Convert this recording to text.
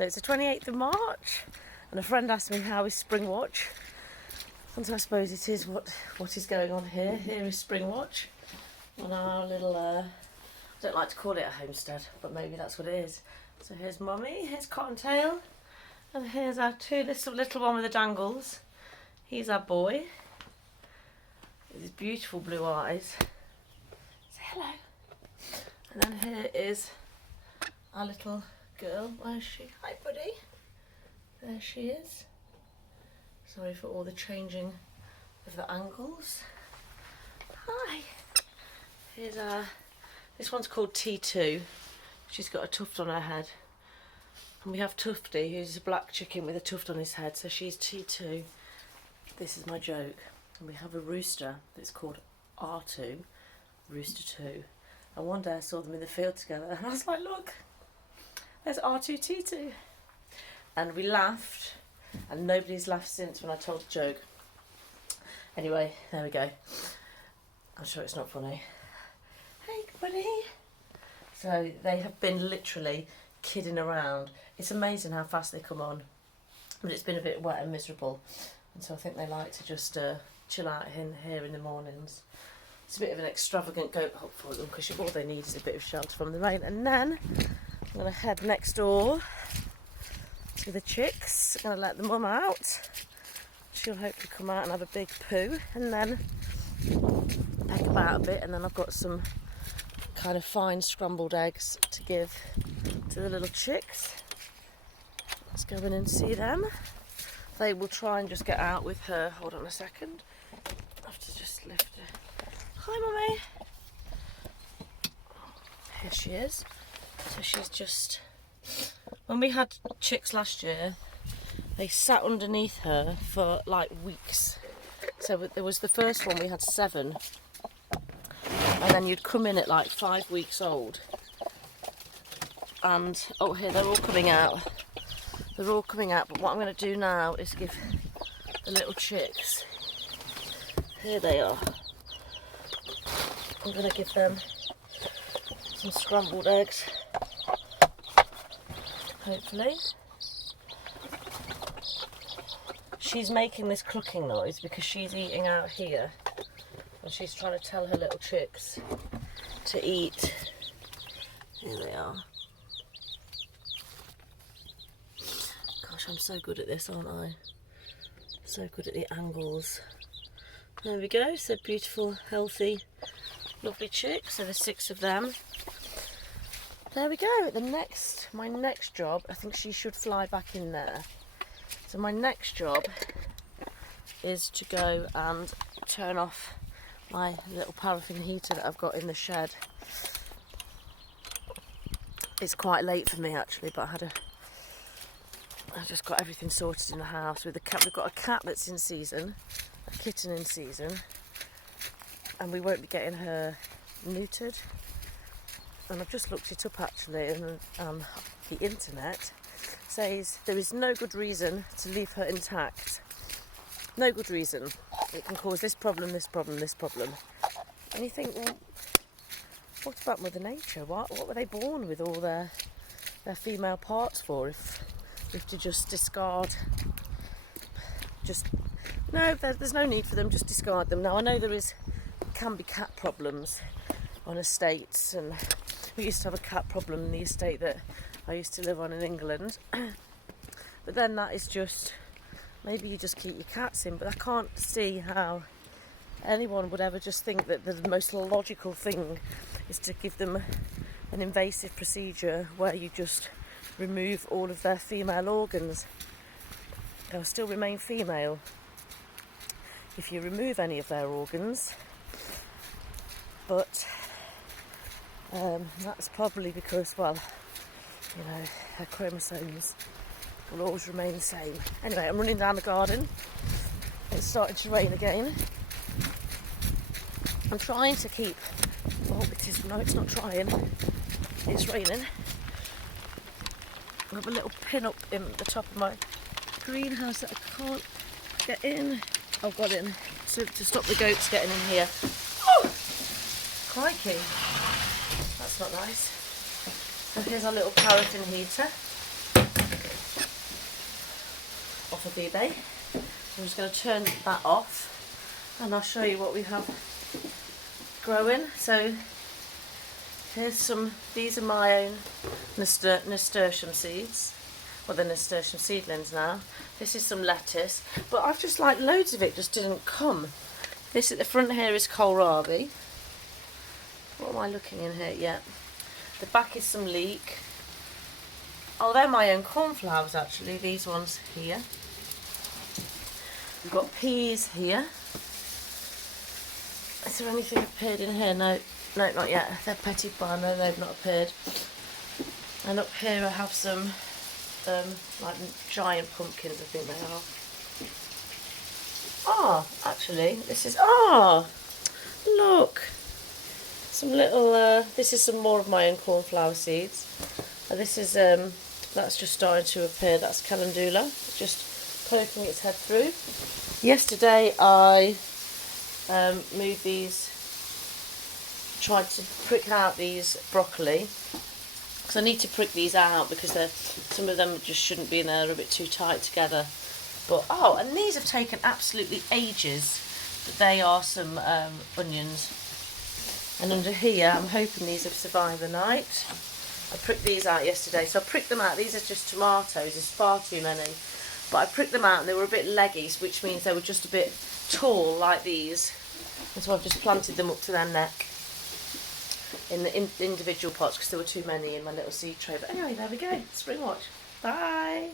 So it's the 28th of March, and a friend asked me how is Springwatch. And so I suppose it is what is going on here. Here is Springwatch on our little, I don't like to call it a homestead, but maybe that's what it is. So here's Mummy, here's Cottontail, and here's our little one with the dangles. He's our boy, with his beautiful blue eyes. Say hello. And then here is our little girl. Where's she? Hi, buddy. There she is. Sorry for all the changing of the angles. Hi. Here's this one's called T2. She's got a tuft on her head. And we have Tufty, who's a black chicken with a tuft on his head, so she's T2. This is my joke. And we have a rooster that's called R2, Rooster 2. And one day I saw them in the field together and I was like, look, there's R2T2. And we laughed, and nobody's laughed since when I told the joke. Anyway, there we go. I'm sure it's not funny. Hey, buddy. So they have been literally kidding around. It's amazing how fast they come on. But it's been a bit wet and miserable. And so I think they like to just chill out here in the mornings. It's a bit of an extravagant goat hop for them because all they need is a bit of shelter from the rain. And then I'm going to head next door to the chicks. I'm going to let the mum out. She'll hopefully come out and have a big poo and then peck about a bit. And then I've got some kind of fine scrambled eggs to give to the little chicks. Let's go in and see them. They will try and just get out with her. Hold on a second. I have to just lift her. Hi, Mummy. Here she is. So she's just... When we had chicks last year, they sat underneath her for like weeks. So there was the first one, we had 7. And then you'd come in at like 5 weeks old. And, oh, here, they're all coming out. They're all coming out, but what I'm going to do now is give the little chicks... Here they are. I'm going to give them some scrambled eggs, hopefully. She's making this clucking noise because she's eating out here and she's trying to tell her little chicks to eat. Here they are. Gosh, I'm so good at this, aren't I? So good at the angles. There we go, so beautiful, healthy, lovely chicks. So there's 6 of them. There we go. My next job, I think she should fly back in there. So my next job is to go and turn off my little paraffin heater that I've got in the shed. It's quite late for me actually, but I just got everything sorted in the house with the cat. We've got a cat that's in season, a kitten in season, and we won't be getting her neutered. And I've just looked it up actually, and the internet says there is no good reason to leave her intact. No good reason. It can cause this problem, this problem, this problem. And you think, well, what about Mother Nature? What were they born with all their female parts for if to just discard? No, there's no need for them, just discard them. Now I know there can be cat problems on estates, and we used to have a cat problem in the estate that I used to live on in England. But then that is just, maybe you just keep your cats in, but I can't see how anyone would ever just think that the most logical thing is to give them an invasive procedure where you just remove all of their female organs. They'll still remain female if you remove any of their organs, but that's probably because, well, you know, their chromosomes will always remain the same. Anyway, I'm running down the garden. It's starting to rain again. I'm trying to keep... Oh, no, it's not trying. It's raining. I have a little pin up in the top of my greenhouse that I can't get in. I've got in to stop the goats getting in here. Oh! Crikey. That's not nice. So here's our little paraffin heater. off of eBay. I'm just going to turn that off and I'll show you what we have growing. So here's some, these are my own nasturtium seeds, or the nasturtium seedlings now. This is some lettuce, but I've just like loads of it just didn't come. This at the front here is kohlrabi. What am I looking in here? Yeah. The back is some leek. Oh, they're my own cornflowers actually, these ones here. We've got peas here. Is there anything appeared in here? No, not yet. They're petit pois, no, they've not appeared. And up here I have some like giant pumpkins, I think they are. Ah, actually, this is, look. Some little, this is some more of my own cornflower seeds. And this is, that's just starting to appear. That's calendula, just poking its head through. Yesterday I moved these, tried to prick out these broccoli. Because I need to prick these out because some of them just shouldn't be in there, they're a bit too tight together. But, oh, and these have taken absolutely ages. But they are some onions. And under here, I'm hoping these have survived the night. I pricked these out yesterday, so I pricked them out. These are just tomatoes, there's far too many. But I pricked them out and they were a bit leggy, which means they were just a bit tall like these. And so I've just planted them up to their neck in the individual pots because there were too many in my little seed tray. But anyway, there we go. Spring watch. Bye.